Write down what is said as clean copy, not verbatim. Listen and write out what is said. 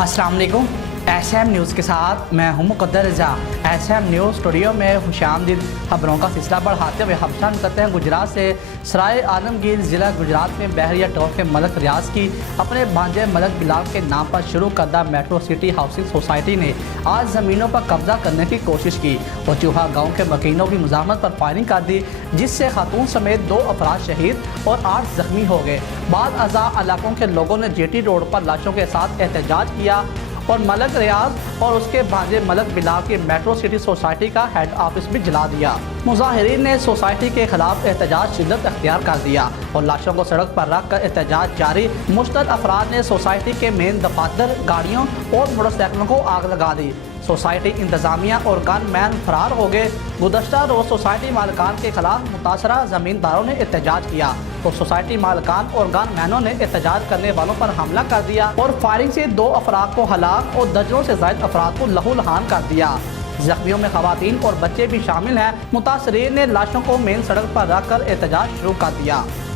अस्सलाम वालेकुम। SM news के साथ मैं हूं मुक़द्दर रज़ा। एसएम न्यूज़ स्टूडियो में खुशामदीद। खबरों का सिलसिला बढ़ाते हुए हम शामिल करते हैं गुजरात से। सराय आलमगीर ज़िला गुजरात में बहरिया टॉप के मलक रियाज की अपने भांजे मलक बिलाल के नाम पर शुरू करदा मेट्रो सिटी हाउसिंग सोसाइटी ने आज ज़मीनों पर कब्जा करने की कोशिश की और चूहा गाँव के मकीनों की मुज़ाहमत पर फायरिंग कर दी, जिससे खातून समेत 2 अफराद शहीद और 8 जख्मी हो गए। बाद अज़ा इलाकों के लोगों ने जेटी रोड पर लाशों के साथ एहतजाज किया और मलक रियाज और उसके भांजे मलक बिलाल की मेट्रो सिटी सोसाइटी का हेड ऑफिस भी जला दिया। मुजाहिरीन ने सोसाइटी के खिलाफ एहतजाज शिद्दत अख्तियार कर दिया और लाशों को सड़क पर रख कर एहतजाज जारी। मुश्तद अफराद ने सोसाइटी के मेन दफातर, गाड़ियों और मोटरसाइकिलों को आग लगा दी। सोसाइटी इंतजामिया और गन मैन फरार हो गए। गुज़श्ता रोज सोसाइटी मालिकान के खिलाफ मुतासरा ज़मींदारों ने एहतजाज किया तो सोसाइटी मालिकान और गन मैनों ने एहतजाज करने वालों पर हमला कर दिया और फायरिंग से 2 अफराद को हलाक और दर्जनों से ज़ायद अफराद को लहूलुहान कर दिया। जख्मियों में खवातीन और बच्चे भी शामिल हैं। मुतासरीन ने लाशों को मेन सड़क पर रख कर एहतजाज शुरू कर दिया।